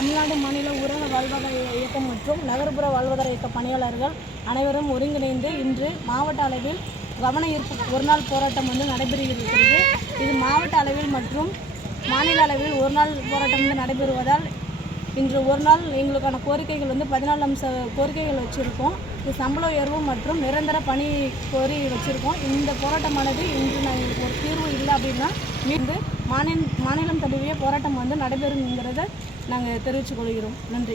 தமிழ்நாடு மாநில ஊரக வாழ்வாதார இயக்கம் மற்றும் நகர்ப்புற வாழ்வாதார இயக்க பணியாளர்கள் அனைவரும் ஒருங்கிணைந்து இன்று மாவட்ட அளவில் கவன ஈர்ப்பு ஒரு நாள் போராட்டம் நடைபெறுகிறது. இது மாவட்ட அளவில் மற்றும் மாநில அளவில் ஒரு நாள் போராட்டம் நடைபெறுவதால் இன்று ஒரு நாள் எங்களுக்கான கோரிக்கைகள் 14 அம்ச கோரிக்கைகள் வச்சுருக்கோம். இது சம்பள உயர்வு மற்றும் நிரந்தர பணி கோரி வச்சுருக்கோம். இந்த போராட்டமானது இன்று எங்களுக்கு ஒரு தீர்வு இல்லை அப்படின்னா மீண்டும் மாநிலம் தழுவிய போராட்டம் நடைபெறுங்கிறத நாங்கள் தெரிவித்துக் கொள்கிறோம். நன்றி.